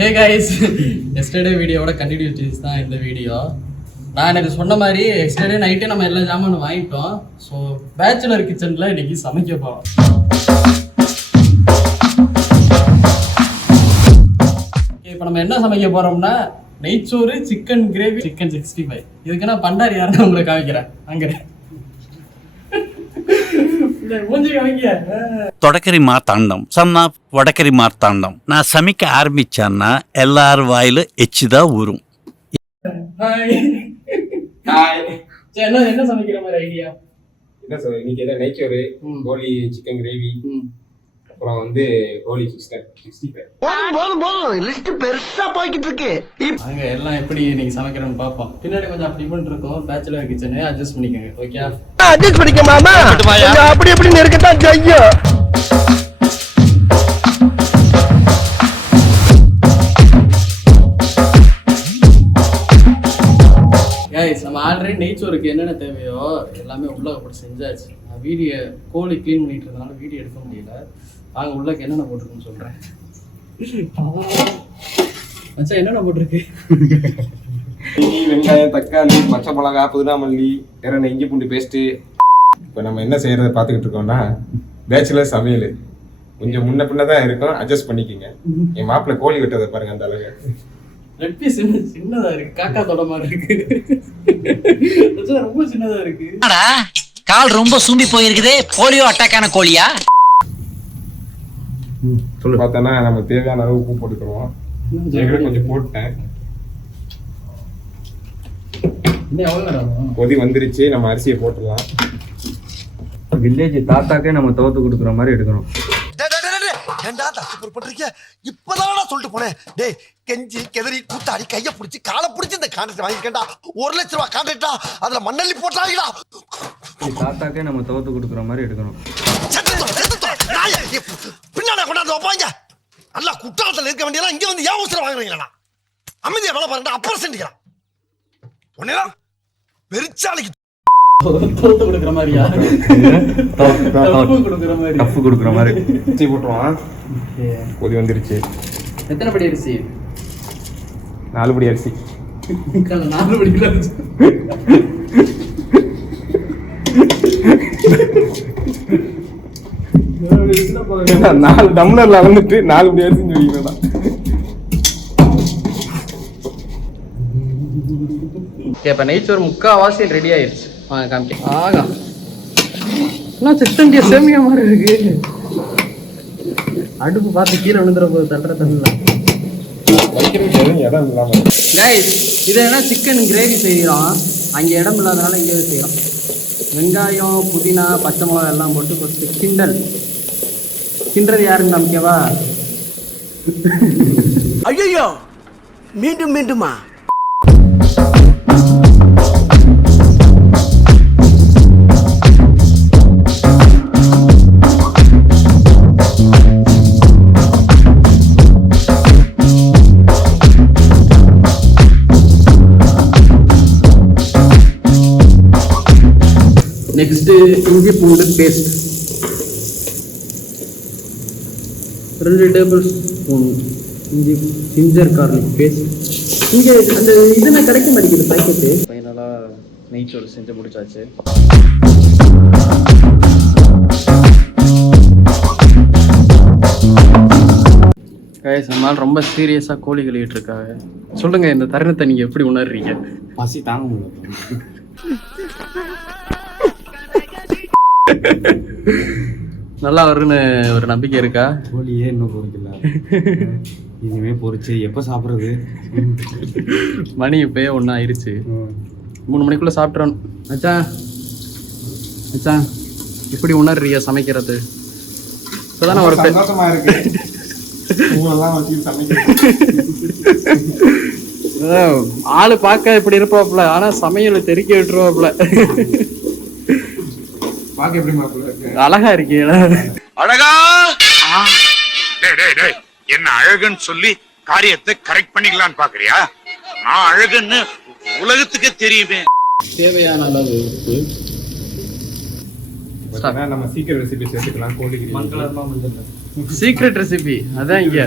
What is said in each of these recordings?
Hey guys, yesterday வீடியோவோட கண்டினியூட்டிஸ் தான் இந்த வீடியோ. நான் எனக்கு சொன்ன மாதிரி எஸ்டர்டே நைட்டே நம்ம எல்லா ஜாமானும் வாங்கிட்டோம். ஸோ பேச்சுலர் கிச்சனில் இன்னைக்கு சமைக்க போகிறோம். இப்போ நம்ம என்ன சமைக்க போகிறோம்னா நெய்ச்சோறு, சிக்கன் கிரேவி, சிக்கன் 65. இதுக்கு நான் பண்டாரி யாருன்னு உங்களை காமிக்கிறேன். அங்கே தொடக்கரி மார்த்தாண்டம் சன்னா வடக்கரி மார்த்தாண்டம். நான் சமைக்க ஆரம்பிச்சேன்னா எல்லாரும் வாயில எச்சுதான் ஊறும். என்ன சமைக்கிற மாதிரி ஐடியா? என்ன சார் இன்னைக்கு என்ன நெய்ச்சோறு, கோழி சிக்கன் கிரேவி, அப்புறம் வந்து கோழி 65. போதும் லிஸ்ட் பெருசா போய்கிட்டு இருக்கு. அங்க எல்லாம் எப்படி இன்னைக்கு சமைக்கிறோம்னு பார்ப்போம். பின்னாடி கொஞ்சம் அப்படி இப்படி இருக்கும். பேச்சுலர் கிச்சனு அட்ஜஸ்ட் பண்ணிக்கோங்க. ஓகே, அட்ஜஸ்ட் பண்ணிக்க மாமா. அப்படி எப்படி இருக்கத்தான் செய்யும். கைஸ், நம்ம ஆல்ரெடி நெய்ச்சோருக்கு என்னென்ன தேவையோ எல்லாமே உள்ள அப்படி செஞ்சாச்சு. நான் வீடியோ கோழி க்ளீன் பண்ணிட்டு இருந்தனால வீடியோ எடுக்க முடியல. வாங்க உள்ளக்கு என்னென்ன போட்டிருக்குன்னு சொல்றேன். மச்சான், என்னென்ன போட்டிருக்கு? வெங்காயம், தக்காளி, பச்சை மிளகா, புதினா மல்லி, வேற இஞ்சி பூண்டு பேஸ்ட்டு. இப்போ நம்ம என்ன செய்யறத பார்த்துக்கிட்டு இருக்கோம்னா பேச்சுலர் சமையல். கொஞ்சம் முன்ன பின்ன தான் இருக்கும், அட்ஜஸ்ட் பண்ணிக்கோங்க. என் மாப்பிள்ளை கோழி வெட்டதை பாருங்க, அந்த அளவுக்கு ரெட் பீஸ் சின்னதா இருக்கு. காக்கா தொட மாதிரி இருக்கு. ரொம்ப சின்னதா இருக்கு. கால் ரொம்ப சூம்பி போயிருக்குதே. போலியோ அட்டாக்கான கோழியா? பார்த்தோன்னா நம்ம தேவையான அளவு உப்பு போட்டுக்கிறோம். கொஞ்சம் போட்டேன். கொதி வந்துருச்சு, நம்ம அரிசியை போட்டுடலாம். வில்லேஜ் தாத்தாக்கே நம்ம துவத்து கொடுக்குற மாதிரி எடுக்கணும். ஏண்டா தப்பு பண்றீங்க? இப்பதான் சொல்லிட்டு போனேன். டேய், கெஞ்சி கெதறி கூத்தாடி கைய பிடிச்சி காலை பிடிச்சி இந்த கான்ட்ராக்ட் வாங்கிக்கண்டா. 1 லட்ச ரூபாய் கான்ட்ராக்டா, அதுல மண்ணள்ளி போட்டாங்களா? தாத்தாக்கே நம்ம துவத்து கொடுக்குற மாதிரி எடுக்கணும். பின்னாடி கொண்டாந்து வைப்பாங்க. நல்லா குற்றாலத்தில் இருக்க வேண்டியதெல்லாம் இங்க வந்து ஏன் அவசரம் வாங்குறீங்களா? அமைதியா வேலை பாருங்க. அப்புறம் செஞ்சுக்கலாம். ஒன்னேதான் பெருச்சாலிக்கு தோத்து கொடுக்குற மாதிரியா? டஃப் கொடுக்குற மாதிரி அரிசி போட்டுருவான். கொதி வந்துருச்சு. எத்தனை படி அரிசி? 4 படி அரிசி. 4 படிக்கல அரிசி. 4 டம்ளர்ல வந்துட்டு 4 படி அரிசி சொல்லிக்கிறதா? இப்போ நெய்ச்சோறு முக்கால்வாசி ரெடி ஆயிடுச்சு. வாங்க காமிக்க. ஆகா, என்ன சித்தண்டிய சேமியா மாதிரி இருக்கு. அடுப்பு பார்த்து கீழே விழுந்துற போது தட்டுற தண்ணலாம். கைஸ், இது என்ன சிக்கன் கிரேவி செய்கிறோம். அங்கே இடம் இல்லாதனால இங்கே செய்கிறோம். வெங்காயம், புதினா, பச்சை மிளகா எல்லாம் போட்டு ஃபஸ்ட்டு கிண்டது யாருன்னு நம்பிக்கவா? ஐயோ, மீண்டும் மீண்டுமா? நெக்ஸ்ட் இஞ்சி பூண்டு paste 2 tablespoon. Ginger garlic paste. இங்கே அந்த இதுனா கிடைக்க மாட்டேங்குது பேக்கெட்டு. ஃபைனலாக நெய்ச்சோறு செஞ்சு முடிச்சாச்சு. கைஸ், நம்மளால் ரொம்ப சீரியஸாக கோழி கழுவிட்டு இருக்காங்க. சொல்லுங்க, இந்த தருணத்தை நீங்கள் எப்படி உணர்றீங்க? பசி தாங்க முடியல. நல்லா வரும்னு ஒரு நம்பிக்கை இருக்கா? கோழியே இன்னும் பொறிக்கல. இனிமே பொறிச்சு எப்போ சாப்பிட்றது? மணி இப்போயே 1 ஆயிடுச்சு. 3 மணிக்குள்ளே சாப்பிட்றோம். மச்சான் மச்சான், இப்படி உணர்றிய சமைக்கிறது? இப்போதானே ஒரு சந்தோஷமா இருக்கு. உங்களெல்லாம் வச்சு சமைக்கிறது. ஆளு பார்க்க இப்படி இருப்பாப்புல, ஆனா சமையல் தெறிக்க விட்டுருவாப்புல. பாக்க எப்படி மாப்பிள்ள இருக்கு? அழகா இருக்கீங்களா? அழகா என்ன அழகுன்னு சொல்லி காரியத்தை கரெக்ட் பண்ணிக்கலான்னு பாக்குறியா? நான் அழகுன்னு உலகத்துக்கே தெரியுமே. தேவையான அளவு உப்பு. நம்ம சீக்கிரம் ரெசிபி சேர்த்துக்கலாம். கோழி சீக்ரெட் ரெசிபி அதான் இங்க.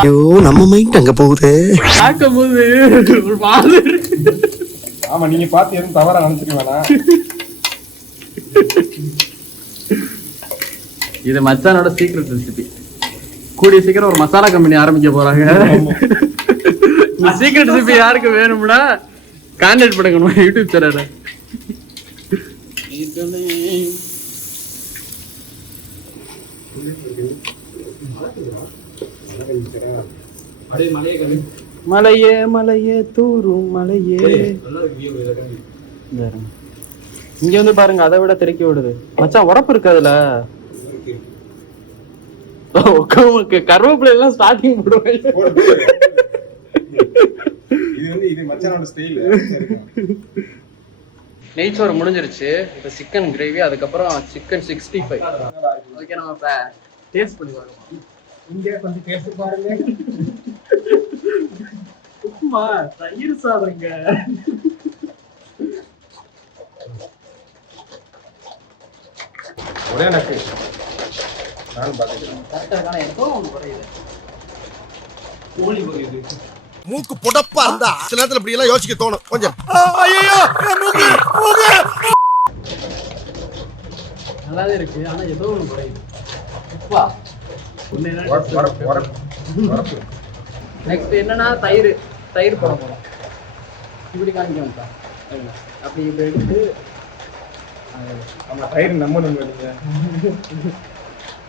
ஐயோ நம்ம மைண்ட் அங்க போகுது. பார்க்கும் போது ஒரு மாதிரி இருக்கு. ஆமா, நீங்க பார்த்து எதுவும் தவறா நினைச்சிக்க வேணாம். இது மச்சானோட சீக்ரெட் ரெசிபி. கூடிய சீக்கிரம் ஒரு மசாலா கம்பெனி ஆரம்பிக்க போறாங்க. இந்த சீக்ரெட் ரெசிபி யாருக்கு வேணும்னா கான்டாக்ட் பண்ணுங்க யூடியூப் சேனல்ல. மலையே மலையே தூரும் மலையே. இங்க வந்து பாருங்க, அதை விட தெறிக்க விடுது மச்சான். உரப்பு இருக்கு அதுல. கருவேப்பிலை எல்லாம் ஸ்டார்டிங் போடுவாங்க. இது மச்சானோட ஸ்டைல். நெய்ச்சோறு முடிஞ்சிருச்சு. இப்போ சிக்கன் கிரேவி, அதுக்கப்புறம் சிக்கன் 65. ஓகே, நம்ம இப்போ டேஸ்ட் பண்ணி பார்க்கலாம். இங்க கொஞ்சம் டேஸ்ட் பாருங்க. உப்புமா தயிர் சாதங்க. ஒரே எனக்கு நானும் பார்த்துக்கிறேன். கரெக்டாக இருக்கான ஏதோ ஒன்று குறையுது. கோழி குறையுது. மூக்கு புடப்பா இருந்தா சில நேரத்துல இப்படி எல்லாம் யோசிக்க தோணும் கொஞ்சம். நல்லாவே இருக்கு, ஆனா ஏதோ ஒன்று குறையுது. உப்பா நெக்ஸ்ட் என்னன்னா தயிர் போட போறோம். இப்படி காமிக்க வேண்டாம், அப்படி இப்படி எடுத்து ஆமா, தயிர் நம்ம நீங்க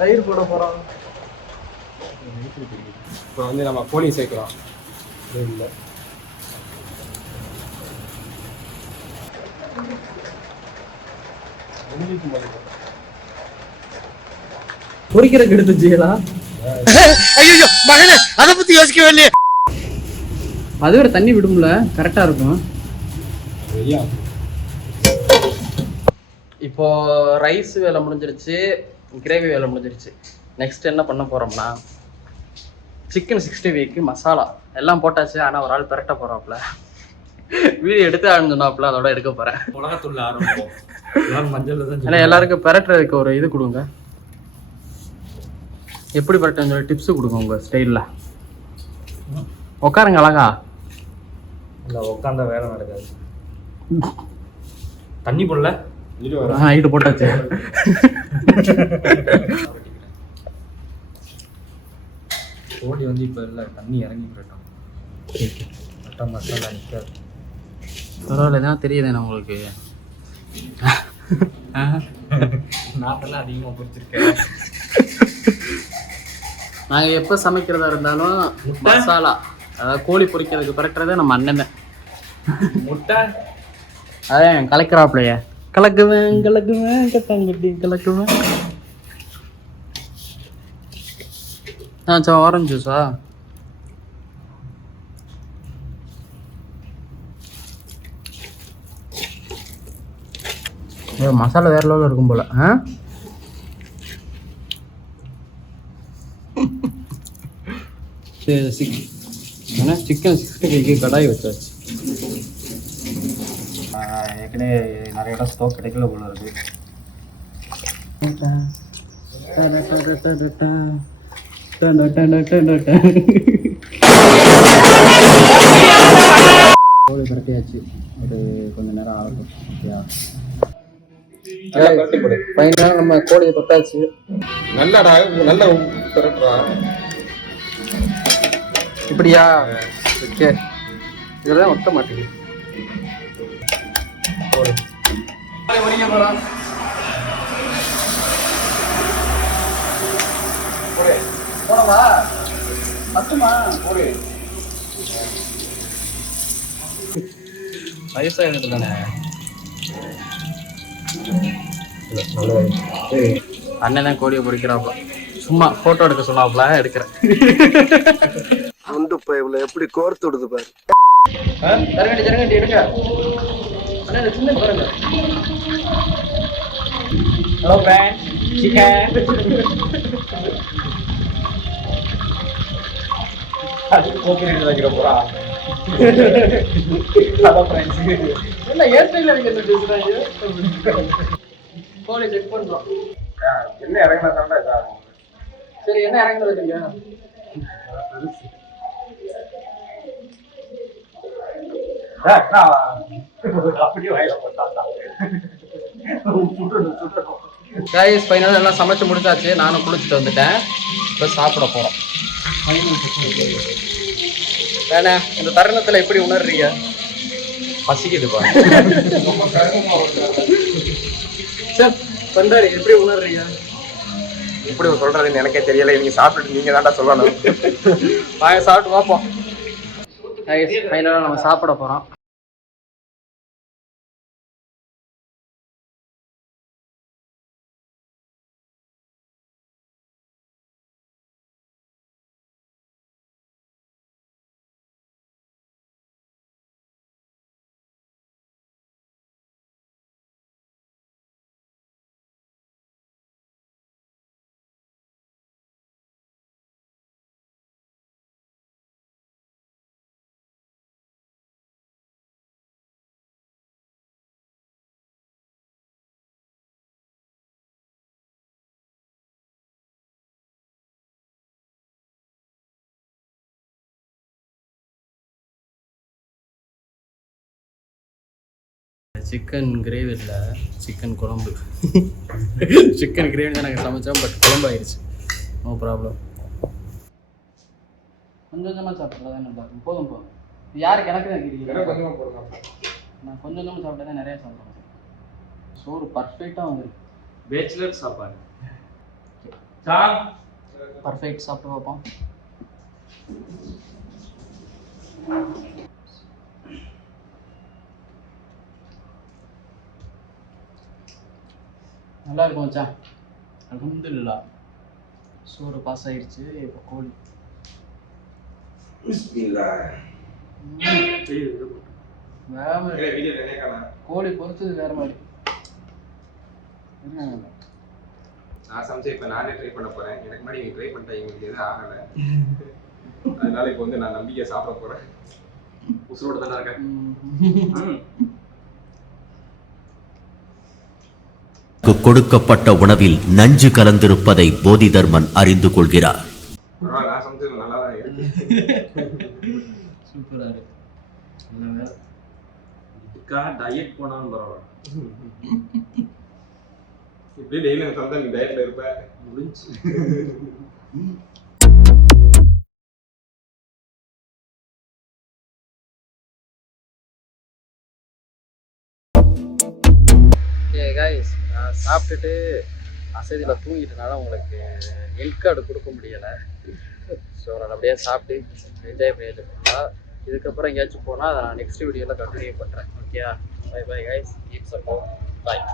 தயிர் போட போறோம். இப்போ வந்து நம்ம கோழி சேர்க்கிறோம். இல்லை பொரிக்கிறதுக்கு எடுத்து வச்சுங்களா? ஐயோ மகனே, அதை பத்தி யோசிக்கவே இல்லையே. அது ஒரு தண்ணி விடும்ல, கரெக்டா இருக்கும். இப்போ ரைஸ் வேலை முடிஞ்சிருச்சு, கிரேவி வேலை முடிஞ்சிருச்சு. நெக்ஸ்ட் என்ன பண்ண போறோம்னா சிக்கன் 65க்கு மசாலா எல்லாம் போட்டாச்சு. ஆனா ஒரு ஆள் பெரட்ட போறாப்ல, வீடியோ எடுத்து ஆரம்பிச்சோம்னாப்ல, அதோட எடுக்க போறேன். உலகத்துள்ள ஆரம்பம் மஞ்சள் தான். ஏன்னா எல்லாருக்கும் பெரட்டுறதுக்கு ஒரு இது கொடுங்க, எப்படி பெரட்டுன்னு சொல்லி டிப்ஸ் கொடுங்க உங்க ஸ்டைல்ல. உட்காருங்க அழகா. இல்லை, உட்காந்தா வேலை நடக்காது. தண்ணி போடல, நைட்டு போட்டாச்சு. கோழி வந்து இப்போ இல்லை, தண்ணி இறங்கி போயிட்டோம். மட்டன் மசாலா நிற்காது. பரவாயில்ல, தான் தெரியுதுண்ணா உங்களுக்கு. நாட்டெல்லாம் அதிகமாக பிடிச்சிருக்கேன். நாங்கள் எப்போ சமைக்கிறதா இருந்தாலும் மசாலா, அதாவது கோழி பொரிக்கிறதுக்கு பறக்கிறதே நம்ம அண்ணன். முட்டை அதான் கலக்கிறாப்லைய, கலக்குவேன் கட்டாங்கட்டி கலக்குவேன். சரி, ஆரஞ்சு ஜூஸா? மசாலா வேற லெவலில் இருக்கும் போல. ஏன்னா சிக்கன் 65க்கு கடாய் வச்சாச்சு. ஏற்கனவே நிறைய இடம் ஸ்டாக் கிடைக்கல போல இருக்கு. கோழி கரெக்டாச்சு, அது கொஞ்சம் நேரம் ஆகும். ஃபைனலாக நம்ம கோழியை தொட்டாச்சு. நல்லடா, நல்ல கரெக்டா. இப்படியா? ஓகே, இதெல்லாம் ஒட்ட மாட்டேங்குது. போனவா பத்துமா ஒரு வயசாகிட்டு தானே. அண்ணன் தான் கோழியை பொறிக்கிறாப்ல, சும்மா போட்டோ எடுக்க சொன்னாப்ல, எடுக்கிறேன். அந்த பைப்ல எப்படி கோர்த்து விடுது பாரு. ஜரங்கட்டி எடுங்க. அண்ணா சின்ன பாருங்க. Hello friends, chicken. அதுக்கு கோபி வைக்கிற போறா. என்ன ஏர்டெல்ல நீங்க என்ன பேசுறாங்க? கோழி செக் பண்றோம். என்ன இறங்கினா தாண்டா இதாகும். சரி என்ன இறங்குனது இல்லைங்க? கைஸ் ஃபைனலாக எல்லாம் சமைச்சு முடிச்சாச்சு. நானும் குளிச்சுட்டு வந்துட்டேன். இப்போ சாப்பிட போகிறோம். வேணா இந்த தருணத்தில் எப்படி உணர்றீங்க? பசிக்குதுப்பா. சார் பண்டாரி எப்படி உணர்றீங்க? எப்படி சொல்றதுன்னு எனக்கே தெரியல. நீங்க சாப்பிட்டுட்டு நீங்க தாண்டா சொல்லணும். வாங்க சாப்பிட்டு பார்ப்போம். கைஸ் ஃபைனலாக நம்ம சாப்பிட போகிறோம். சிக்கன் கிரேவி இல்லை, சிக்கன் குழம்பு. சிக்கன் கிரேவி தான் நாங்கள் சமைச்சோம், பட் குழம்பு ஆயிடுச்சு. No problem. கொஞ்சம் கொஞ்சமாக சாப்பிட்றதா தான் நல்லா இருக்கும். போதும் போதும். யாருக்கு எனக்கு தான் கேட்குறீங்க? நான் கொஞ்சம் கொஞ்சமாக சாப்பிட்டா தான் நிறையா சாப்பிட்றேன். சோறு பர்ஃபெக்டாக வந்துருக்கு. பேச்சுலர் சாப்பாடு. பர்ஃபெக்ட் சாப்பிட்டு பார்ப்போம். நல்லா இருக்கும் மச்சான். அல்ஹம்துலில்லாஹ். சோறு பாஸ் ஆயிடுச்சு. இப்போ கோழி. வேற மாதிரி. கோழி பொறுத்தது வேற மாதிரி. நான் சமைச்சா இப்ப நானே ட்ரை பண்ண போறேன். எனக்கு முன்னாடி நீங்க ட்ரை பண்ணிட்டா எங்களுக்கு எதுவும் ஆகல. அதனால இப்போ வந்து நான் நம்பிக்கையா சாப்பிட போறேன். உசுரோட தானே இருக்கேன். கொடுக்கப்பட்ட உணவில் நஞ்சு கலந்திருப்பதை போதிதர்மன் அறிந்து கொள்கிறார். நான் சமைச்சது நல்லா தான் இருக்கு. சூப்பரா இருக்கு. இதுக்காக டயட் போனாலும் பரவாயில்ல. இப்படி டெய்லி சமைச்சா நீ டயட்ல இருப்ப. முடிஞ்சு. ஓகே கைஸ், நான் சாப்பிட்டுட்டு அசதியில் தூங்கிட்டனால உங்களுக்கு எண்ட் கார்டு கொடுக்க முடியலை. ஸோ நான் அப்படியே சாப்பிட்டு என்ஜாய் பண்ணிட்டு போனால் இதுக்கப்புறம் எங்கேயாச்சும் போனால் அதை நான் நெக்ஸ்ட் வீடியோவில் கண்டினியூ பண்ணுறேன். Okay, bye bye guys, keep support, பாய்.